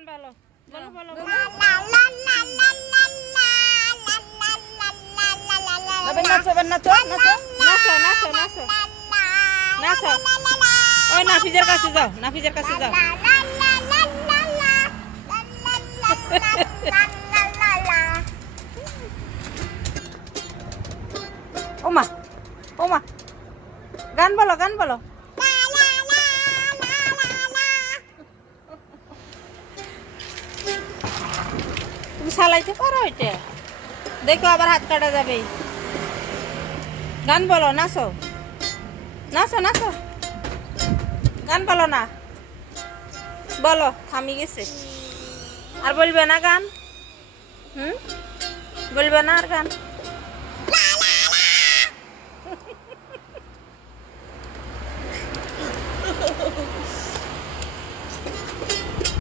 গান বলো বলো বলো নাচো নাচো নাচো নাচো নাচো নাচো নাচো ওই নাফিজের কাছে যাও নাফিজের কাছে যাও ওমা ওমা গান বলো গান বলো তুমি চালাইতে পারো এটা দেখো আবার হাত কাটা যাবে গান বলো নাচো নাচো নাচো গান বলো না বলো থামি গেছে আর বলবে না গান বলবে না আর গান